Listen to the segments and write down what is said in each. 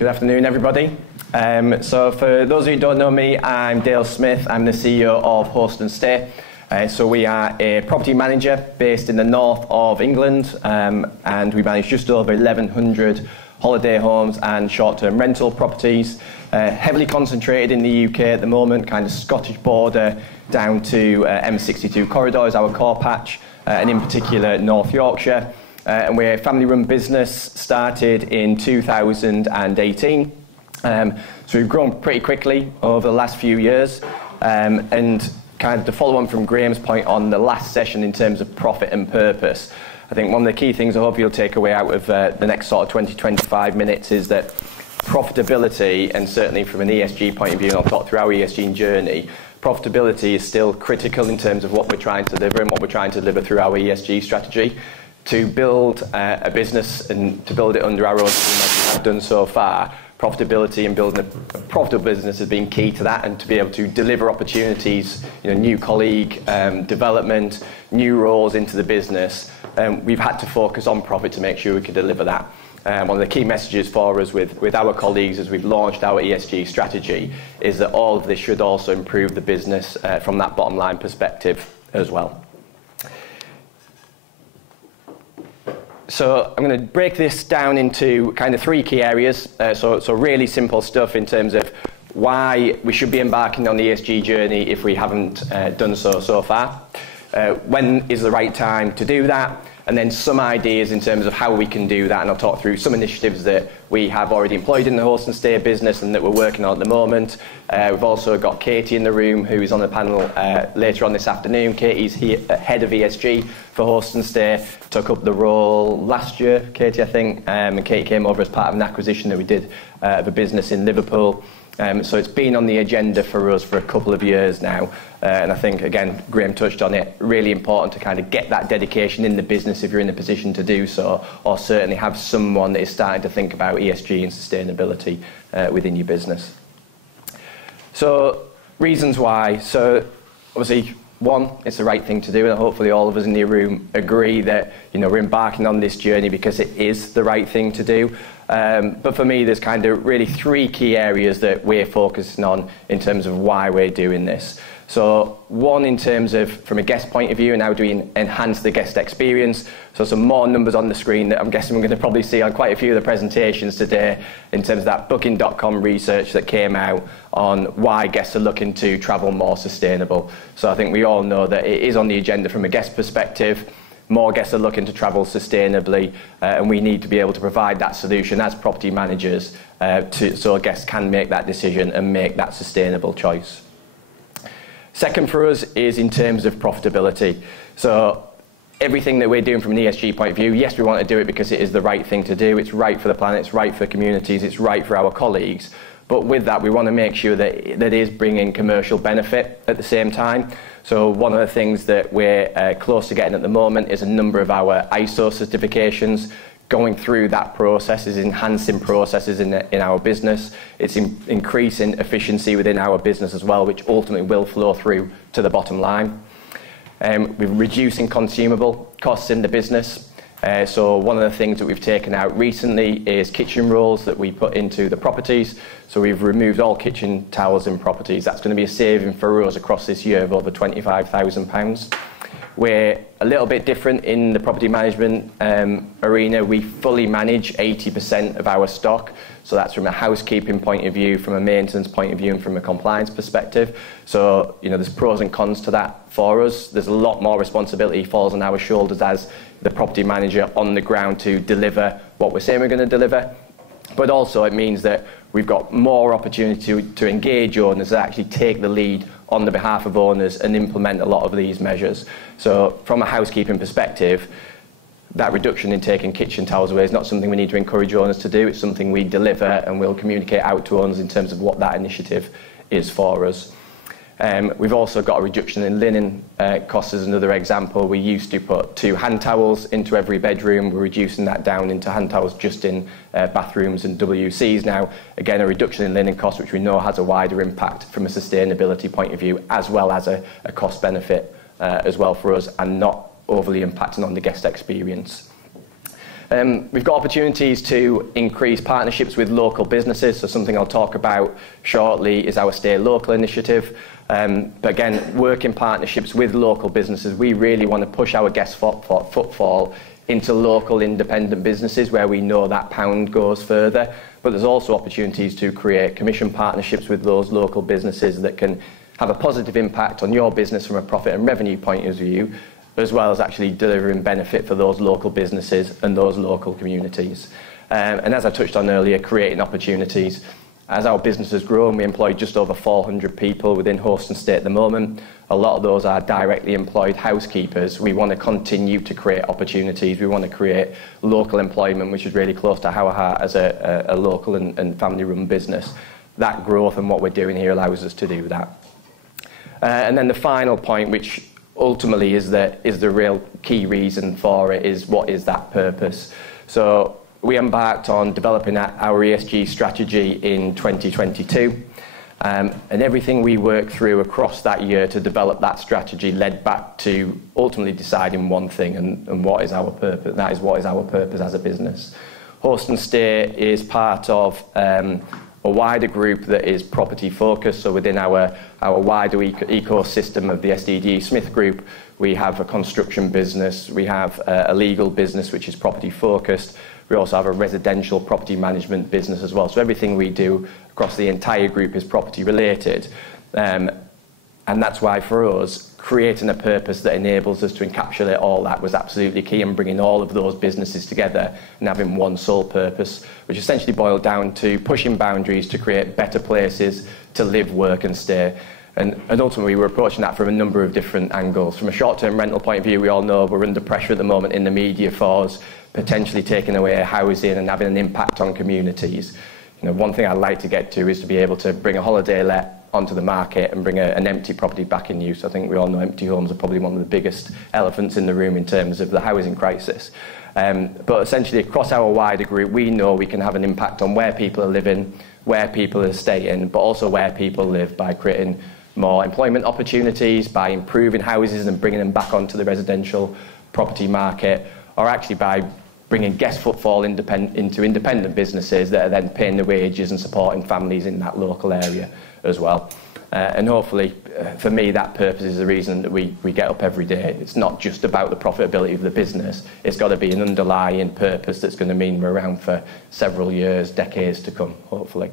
Good afternoon, everybody. So for those of you who don't know me, I'm Dale Smith. I'm the CEO of Host and Stay. So we are a property manager based in the north of England, and we manage just over 1,100 holiday homes and short-term rental properties, heavily concentrated in the UK at the moment, kind of Scottish border down to M62 corridor is our core patch, and in particular North Yorkshire. And we're a family-run business, started in 2018. So we've grown pretty quickly over the last few years. And kind of to follow on from Graham's point on the last session in terms of profit and purpose, I think one of the key things I hope you'll take away out of the next sort of 20-25 minutes is that profitability, and certainly from an ESG point of view, and I'll talk through our ESG journey, profitability is still critical in terms of what we're trying to deliver and what we're trying to deliver through our ESG strategy. To build a business and to build it under our own team as we have done so far, profitability and building a profitable business has been key to that, and to be able to deliver opportunities, new colleague development, new roles into the business. We've had to focus on profit to make sure we could deliver that. One of the key messages for us with our colleagues as we've launched our ESG strategy is that all of this should also improve the business from that bottom line perspective as well. So I'm going to break this down into kind of three key areas. So really simple stuff in terms of why we should be embarking on the ESG journey if we haven't done so far. When is the right time to do that? And then some ideas in terms of how we can do that. And I'll talk through some initiatives that we have already employed in the Host and Stay business and that we're working on at the moment. We've also got Katie in the room, who is on the panel later on this afternoon. Katie's here, head of ESG for Host and Stay. Took up the role last year, Katie, I think. And Katie came over as part of an acquisition that we did of a business in Liverpool. So it's been on the agenda for us for a couple of years now. And I think, again, Graham touched on it, really important to kind of get that dedication in the business if you're in a position to do so, or certainly have someone that is starting to think about ESG and sustainability within your business. So reasons why. So obviously, one, it's the right thing to do, and hopefully all of us in the room agree that we're embarking on this journey because it is the right thing to do. But for me, there's kind of really three key areas that we're focusing on in terms of why we're doing this. So one, in terms of from a guest point of view, and how do we enhance the guest experience? So some more numbers on the screen that I'm guessing we're going to probably see on quite a few of the presentations today in terms of that Booking.com research that came out on why guests are looking to travel more sustainable. So I think we all know that it is on the agenda from a guest perspective. More guests are looking to travel sustainably, and we need to be able to provide that solution as property managers so guests can make that decision and make that sustainable choice. Second for us is in terms of profitability. So everything that we're doing from an ESG point of view, yes, we want to do it because it is the right thing to do. It's right for the planet, it's right for communities, it's right for our colleagues. But with that, we want to make sure that it is bringing commercial benefit at the same time. So one of the things that we're close to getting at the moment is a number of our ISO certifications. Going through that process is enhancing processes in our business. It's increasing efficiency within our business as well, which ultimately will flow through to the bottom line. We're reducing consumable costs in the business. So one of the things that we've taken out recently is kitchen rolls that we put into the properties. So we've removed all kitchen towels in properties. That's going to be a saving for us across this year of over £25,000. We're a little bit different in the property management arena. We fully manage 80% of our stock. So that's from a housekeeping point of view, from a maintenance point of view, and from a compliance perspective. So, there's pros and cons to that for us. There's a lot more responsibility falls on our shoulders as the property manager on the ground to deliver what we're saying we're going to deliver. But also it means that we've got more opportunity to engage owners that actually take the lead on the behalf of owners and implement a lot of these measures. So from a housekeeping perspective, that reduction in taking kitchen towels away is not something we need to encourage owners to do. It's something we deliver and we'll communicate out to owners in terms of what that initiative is for us. We've also got a reduction in linen costs as another example. We used to put 2 hand towels into every bedroom. We're reducing that down into hand towels just in bathrooms and WCs now. Again, a reduction in linen costs, which we know has a wider impact from a sustainability point of view, as well as a cost benefit as well for us, and not overly impacting on the guest experience. We've got opportunities to increase partnerships with local businesses, so something I'll talk about shortly is our Stay Local initiative. But again, work in partnerships with local businesses. We really want to push our guest footfall into local independent businesses where we know that pound goes further. But there's also opportunities to create commission partnerships with those local businesses that can have a positive impact on your business from a profit and revenue point of view, as well as actually delivering benefit for those local businesses and those local communities. And as I touched on earlier, creating opportunities. As our business has grown, we employ just over 400 people within Host and Stay at the moment. A lot of those are directly employed housekeepers. We want to continue to create opportunities. We want to create local employment, which is really close to our heart as a local and family-run business. That growth and what we're doing here allows us to do that. And then the final point, which ultimately is the real key reason for it, is what is that purpose. So we embarked on developing our ESG strategy in 2022, and everything we worked through across that year to develop that strategy led back to ultimately deciding one thing, and what is our purpose. That is, what is our purpose as a business. Host and Stay is part of a wider group that is property focused. So within our wider ecosystem of the SDG Smith Group, we have a construction business, we have a legal business which is property focused. We also have a residential property management business as well. So everything we do across the entire group is property related. And that's why for us, creating a purpose that enables us to encapsulate all that was absolutely key, and bringing all of those businesses together and having one sole purpose, which essentially boiled down to pushing boundaries to create better places to live, work and stay. And ultimately we were approaching that from a number of different angles. From a short-term rental point of view, we all know we're under pressure at the moment in the media for us, potentially taking away housing and having an impact on communities. You know, one thing I'd like to get to is to be able to bring a holiday let onto the market and bring an empty property back in use. I think we all know empty homes are probably one of the biggest elephants in the room in terms of the housing crisis. But essentially across our wider group, we know we can have an impact on where people are living, where people are staying, but also where people live by creating more employment opportunities, by improving houses and bringing them back onto the residential property market, or actually by bringing guest footfall into independent businesses that are then paying the wages and supporting families in that local area as well. And hopefully, for me, that purpose is the reason that we get up every day. It's not just about the profitability of the business. It's got to be an underlying purpose that's going to mean we're around for several years, decades to come, hopefully.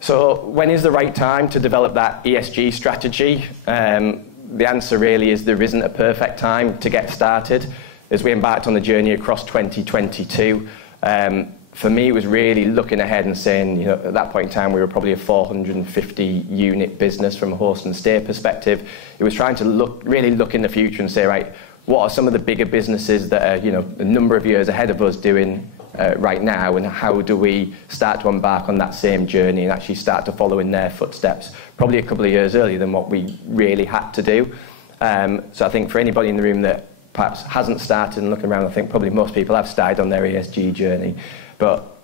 So when is the right time to develop that ESG strategy? The answer really is there isn't a perfect time to get started. As we embarked on the journey across 2022, for me it was really looking ahead and saying, you know, at that point in time we were probably a 450 unit business from a Host and Stay perspective. It was trying to really look in the future and say, right, what are some of the bigger businesses that are, you know, a number of years ahead of us doing right now, and how do we start to embark on that same journey and actually start to follow in their footsteps, probably a couple of years earlier than what we really had to do. So I think for anybody in the room that perhaps hasn't started and looking around, I think probably most people have started on their ESG journey, but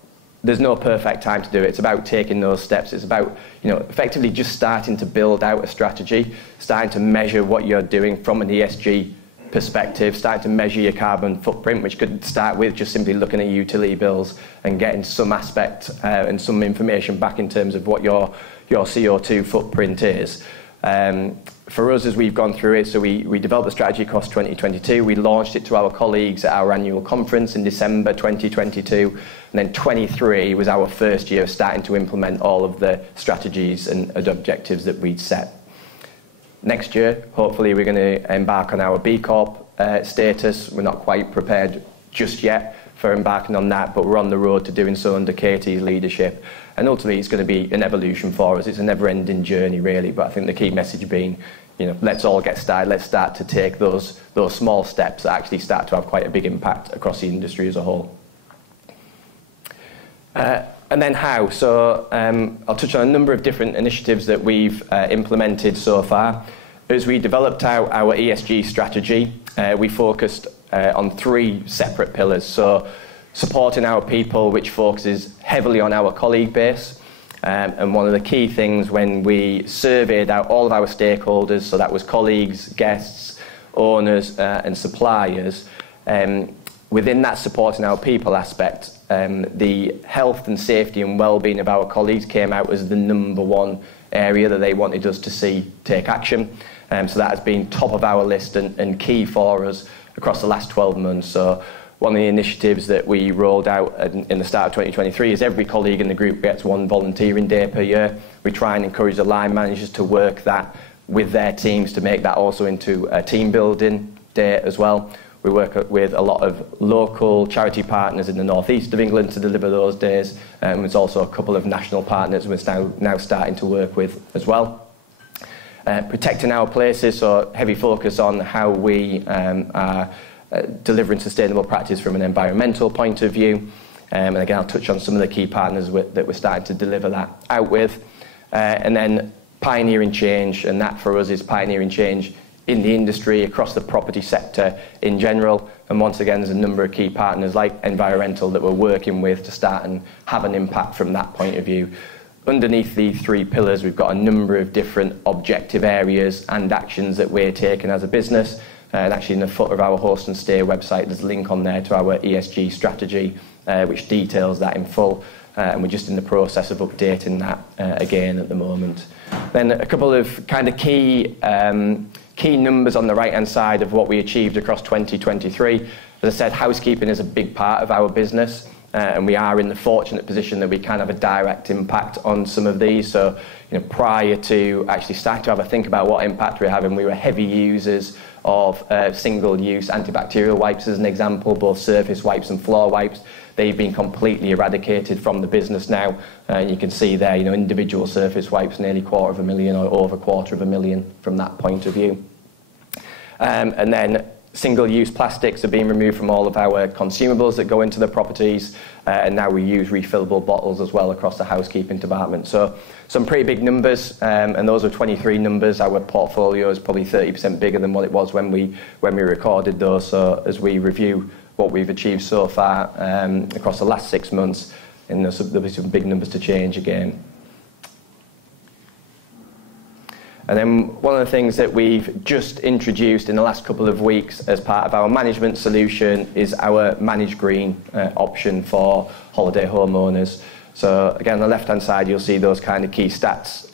there's no perfect time to do it. It's about taking those steps. It's about, you know, effectively just starting to build out a strategy, starting to measure what you're doing from an ESG perspective, starting to measure your carbon footprint, which could start with just simply looking at utility bills and getting some aspect and some information back in terms of what your CO2 footprint is. For us, as we've gone through it, so we developed the strategy across 2022, we launched it to our colleagues at our annual conference in December 2022, and then 23 was our first year of starting to implement all of the strategies and objectives that we'd set. Next year, hopefully we're going to embark on our B Corp status. We're not quite prepared just yet for embarking on that, but we're on the road to doing so under Katie's leadership. And ultimately, it's going to be an evolution for us. It's a never-ending journey, really. But I think the key message being, you know, let's all get started. Let's start to take those small steps that actually start to have quite a big impact across the industry as a whole. And then how? So I'll touch on a number of different initiatives that we've implemented so far. As we developed our ESG strategy, we focused on 3 separate pillars. So supporting our people, which focuses heavily on our colleague base. And one of the key things when we surveyed out all of our stakeholders, so that was colleagues, guests, owners and suppliers, within that supporting our people aspect, the health and safety and well-being of our colleagues came out as the #1 area that they wanted us to see take action. So that has been top of our list and key for us across the last 12 months. So one of the initiatives that we rolled out in the start of 2023 is every colleague in the group gets 1 volunteering day per year. We try and encourage the line managers to work that with their teams to make that also into a team building day as well. We work with a lot of local charity partners in the northeast of England to deliver those days. There's also a couple of national partners we're now starting to work with as well. Protecting our places, so heavy focus on how we are delivering sustainable practice from an environmental point of view. And again, I'll touch on some of the key partners that we're starting to deliver that out with. And then pioneering change, and that for us is pioneering change in the industry, across the property sector in general. And once again, there's a number of key partners like Environmental that we're working with to start and have an impact from that point of view. Underneath the 3 pillars, we've got a number of different objective areas and actions that we're taking as a business. And actually in the footer of our Host and Stay website, there's a link on there to our ESG strategy, which details that in full. And we're just in the process of updating that again at the moment. Then a couple of kind of key numbers on the right-hand side of what we achieved across 2023. As I said, housekeeping is a big part of our business, and we are in the fortunate position that we can have a direct impact on some of these. So, prior to actually starting to have a think about what impact we're having, we were heavy users of single-use antibacterial wipes, as an example, both surface wipes and floor wipes. They've been completely eradicated from the business now. And you can see there, individual surface wipes, nearly 250,000 or over 250,000 from that point of view. And then single-use plastics are being removed from all of our consumables that go into the properties. And now we use refillable bottles as well across the housekeeping department. So some pretty big numbers, and those are 23 numbers. Our portfolio is probably 30% bigger than what it was when we recorded those. So as we review what we've achieved so far across the last 6 months, and there'll be some big numbers to change again. And then one of the things that we've just introduced in the last couple of weeks as part of our management solution is our Manage Green option for holiday homeowners. So again, on the left-hand side, you'll see those kind of key stats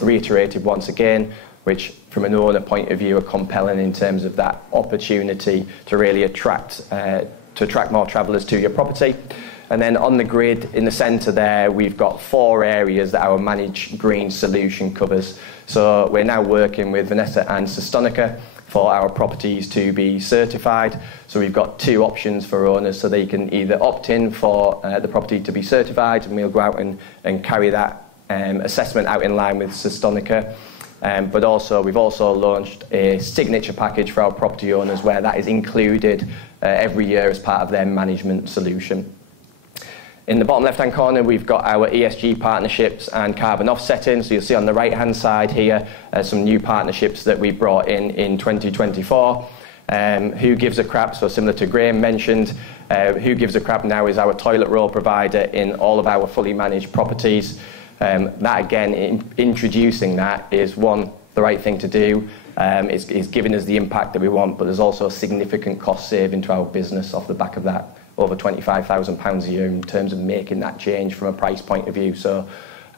reiterated once again, which from an owner point of view are compelling in terms of that opportunity to really attract more travellers to your property. And then on the grid in the centre there, we've got 4 areas that our Manage Green solution covers. So we're now working with Vanessa and Sestonica for our properties to be certified. So we've got 2 options for owners, so they can either opt in for the property to be certified, and we'll go out and carry that assessment out in line with Sestonica. But also, we've also launched a signature package for our property owners where that is included every year as part of their management solution. In the bottom left-hand corner, we've got our ESG partnerships and carbon offsetting. So you'll see on the right-hand side here some new partnerships that we brought in 2024. Who Gives a Crap, so similar to Graham mentioned, Who Gives a Crap now is our toilet roll provider in all of our fully managed properties. That again, introducing that is the right thing to do. It's giving us the impact that we want, but there's also a significant cost saving to our business off the back of that, over £25,000 a year in terms of making that change from a price point of view. So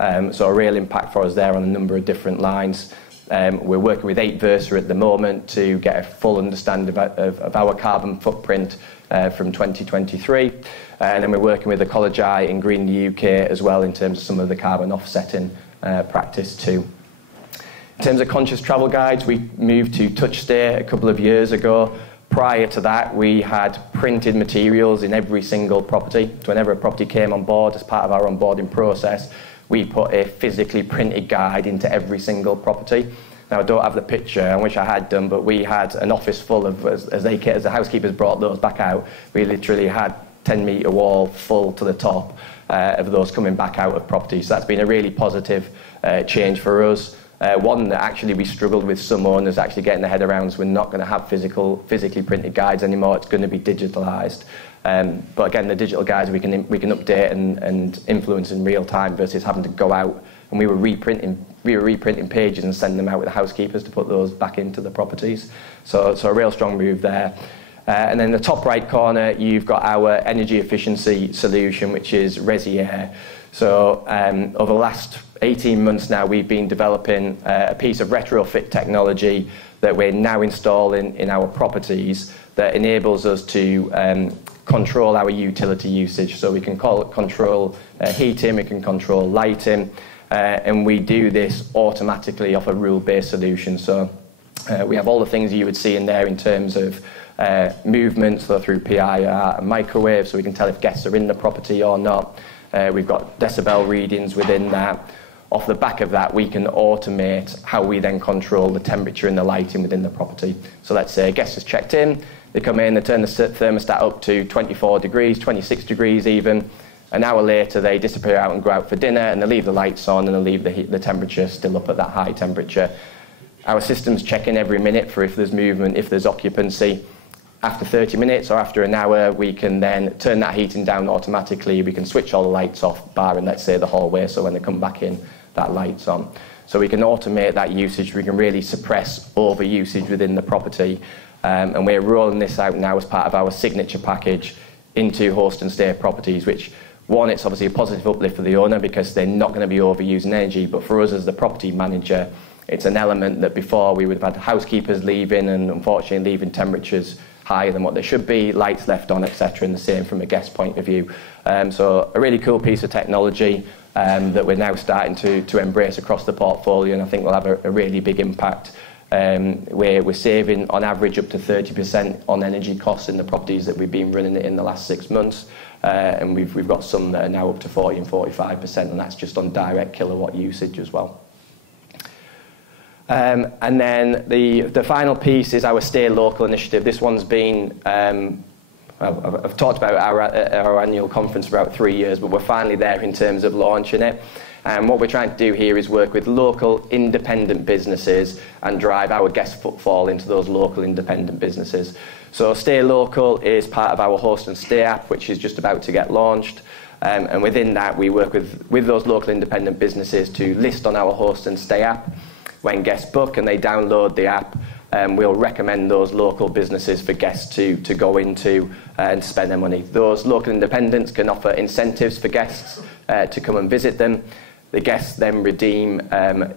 a real impact for us there on a number of different lines. We're working with 8 Versa at the moment to get a full understanding of our carbon footprint from 2023. And then we're working with Ecologi and Green the UK as well in terms of some of the carbon offsetting practice too. In terms of conscious travel guides, we moved to Touch Stay a couple of years ago. Prior to that, we had printed materials in every single property. So whenever a property came on board as part of our onboarding process, we put a physically printed guide into every single property. Now, I don't have the picture, I wish I had done, but we had an office full of, as the housekeepers brought those back out, we literally had 10-metre wall full to the top of those coming back out of properties. So that's been a really positive change for us. One that actually we struggled with some owners actually getting their head around, so we're not going to have physically printed guides anymore. It's going to be digitalised. But again, the digital guides we can update and influence in real time versus having to go out. And we were reprinting pages and sending them out with the housekeepers to put those back into the properties. So a real strong move there. And then in the top right corner, you've got our energy efficiency solution, which is Resi Air. So over the last 18 months now, we've been developing a piece of retrofit technology that we're now installing in our properties that enables us to control our utility usage. So we can control heating, we can control lighting, and we do this automatically off a rule-based solution. So we have all the things you would see in there in terms of movement, so through PIR and microwave, so we can tell if guests are in the property or not. We've got decibel readings within that. Off the back of that, we can automate how we then control the temperature and the lighting within the property. So let's say a guest has checked in, they come in, they turn the thermostat up to 24 degrees, 26 degrees even. An hour later, they disappear out and go out for dinner, and they leave the lights on, and they leave the temperature still up at that high temperature. Our systems check in every minute for if there's movement, if there's occupancy. After 30 minutes or after an hour, we can then turn that heating down automatically. We can switch all the lights off, barring, let's say, the hallway, so when they come back in, that light's on. So we can automate that usage. We can really suppress over-usage within the property. And we're rolling this out now as part of our signature package into host and stay properties, which, one, it's obviously a positive uplift for the owner because they're not going to be overusing energy, but for us as the property manager, it's an element that before we would have had housekeepers leaving and unfortunately leaving temperatures higher than what they should be, lights left on, etc., and the same from a guest point of view. So a really cool piece of technology that we're now starting to embrace across the portfolio, and I think will have a really big impact. We're saving on average up to 30% on energy costs in the properties that we've been running it in the last 6 months, and we've got some that are now up to 40 and 45%, and that's just on direct kilowatt usage as well. And then the final piece is our Stay Local initiative. This one's been, I've talked about our annual conference for about 3 years, but we're finally there in terms of launching it. And what we're trying to do here is work with local independent businesses and drive our guest footfall into those local independent businesses. So Stay Local is part of our Host and Stay app, which is just about to get launched. And within that, we work with those local independent businesses to list on our Host and Stay app. When guests book and they download the app, we'll recommend those local businesses for guests to go into and spend their money. Those local independents can offer incentives for guests to come and visit them. The guests then redeem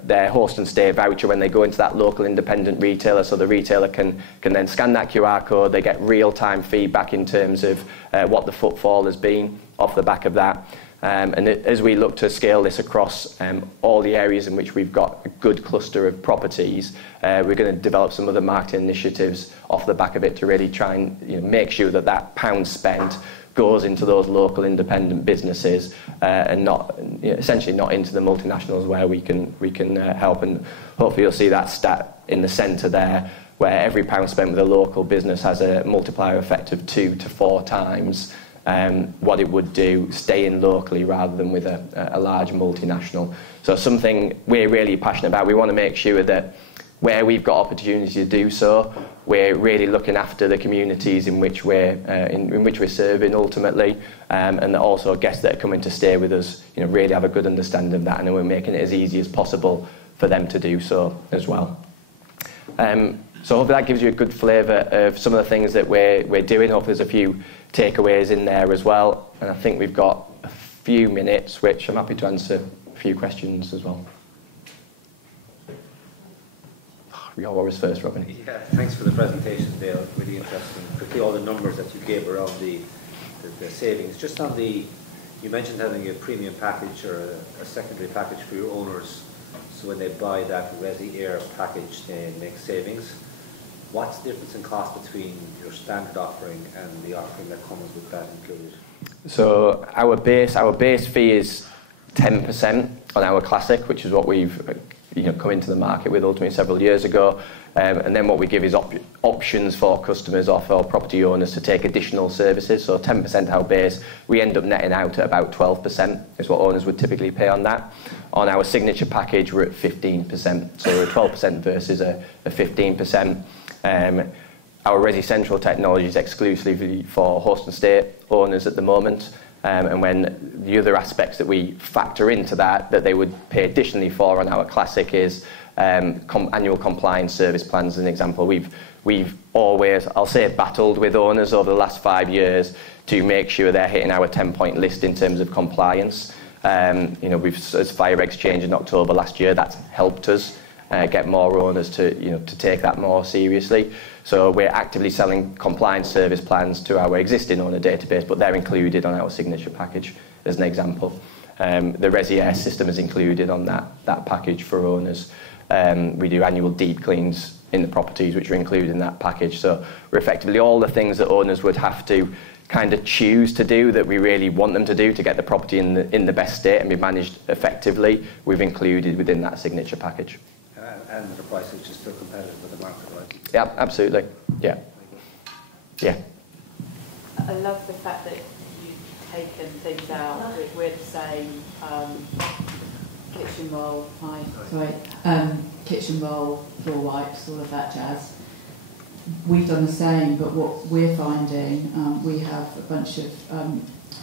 their Host and Stay voucher when they go into that local independent retailer, so the retailer can then scan that QR code. They get real-time feedback in terms of what the footfall has been off the back of that. And as we look to scale this across all the areas in which we've got a good cluster of properties, we're going to develop some other marketing initiatives off the back of it to really try and make sure that that pound spent goes into those local independent businesses and not essentially not into the multinationals where we can help. And hopefully you'll see that stat in the centre there, where every pound spent with a local business has a multiplier effect of 2 to 4 times what it would do staying locally rather than with a large multinational. So something we're really passionate about. We want to make sure that where we've got opportunity to do so, we're really looking after the communities in which we're serving ultimately, and that also guests that are coming to stay with us, really have a good understanding of that, and we're making it as easy as possible for them to do so as well. So hopefully that gives you a good flavour of some of the things that we're doing. Hopefully there's a few takeaways in there as well, and I think we've got a few minutes, which I'm happy to answer a few questions as well. You're always first, Robin. Yeah, thanks for the presentation, Dale. Really interesting. Particularly all the numbers that you gave around the savings. Just on you mentioned having a premium package or a secondary package for your owners. So when they buy that Resi Air package, they make savings. What's the difference in cost between your standard offering and the offering that comes with that included? So our base fee is 10% on our Classic, which is what we've come into the market with ultimately several years ago, and then what we give is options for customers or for property owners to take additional services. So 10% our base, we end up netting out at about 12% is what owners would typically pay on that. On our signature package, we're at 15%, so we're at 12% versus a 15%. Our Resi Central technology is exclusively for host and stay owners at the moment. And when the other aspects that we factor into that they would pay additionally for on our Classic is Annual compliance service plans as an example. We've always, I'll say, battled with owners over the last 5 years to make sure they're hitting our 10-point list in terms of compliance. As fire regs changed in October last year, that's helped us get more owners to take that more seriously. So we're actively selling compliance service plans to our existing owner database, but they're included on our signature package as an example. The Resi Air system is included on that package for owners. We do annual deep cleans in the properties which are included in that package. So we're effectively all the things that owners would have to kind of choose to do that we really want them to do to get the property in the best state and be managed effectively, we've included within that signature package. And the price which is still competitive with the market, right? Yeah, absolutely. Yeah. Yeah. I love the fact that you've taken things out. We're the same. Kitchen roll, kitchen roll, floor wipes, all of that jazz. We've done the same, but what we're finding, we have a bunch of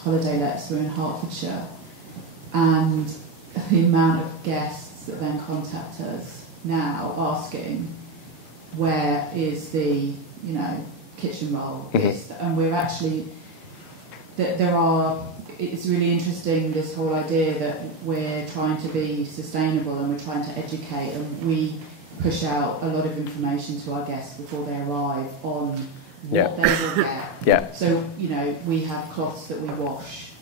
holiday lets. We're in Hertfordshire, and the amount of guests that then contact us now asking where is the kitchen roll, and we're actually it's really interesting, this whole idea that we're trying to be sustainable and we're trying to educate, and we push out a lot of information to our guests before they arrive on what they will get. Yeah. So we have cloths that we wash.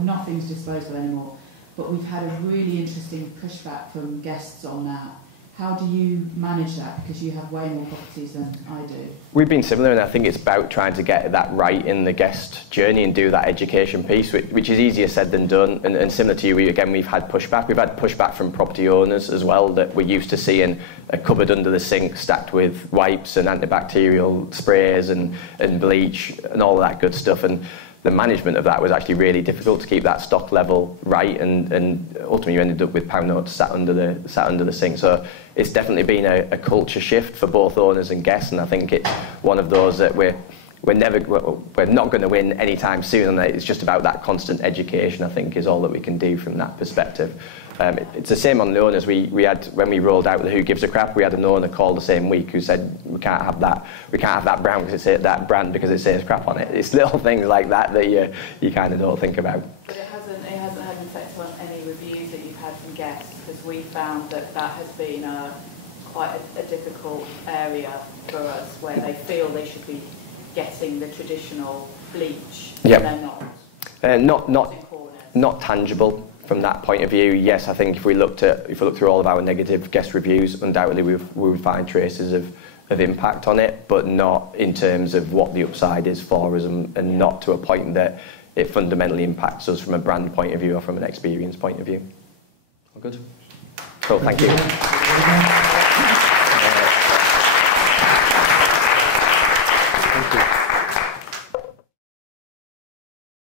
Nothing's disposable anymore. But we've had a really interesting pushback from guests on that. How do you manage that? Because you have way more properties than I do. We've been similar, and I think it's about trying to get that right in the guest journey and do that education piece, which is easier said than done. And similar to you, we've had pushback. We've had pushback from property owners as well, that we're used to seeing a cupboard under the sink stacked with wipes and antibacterial sprays and bleach and all that good stuff. And the management of that was actually really difficult to keep that stock level right, and ultimately you ended up with pound notes sat under the sink. So it's definitely been a culture shift for both owners and guests, and I think it's one of those that we're not going to win anytime soon, and it's just about that constant education, I think, is all that we can do from that perspective. It's the same on the owners. We had, when we rolled out the Who Gives a Crap, we had an owner call the same week who said we can't have that brand because it says crap on it. It's little things like that you kind of don't think about. But it hasn't had an effect on any reviews that you've had from guests, because we found that has been quite a difficult area for us, where they feel they should be getting the traditional bleach, yep. And they're not. Not tangible from that point of view. Yes, I think if we look through all of our negative guest reviews, undoubtedly we would find traces of impact on it, but not in terms of what the upside is for us, and not to a point that it fundamentally impacts us from a brand point of view or from an experience point of view. All good? Cool, thank you.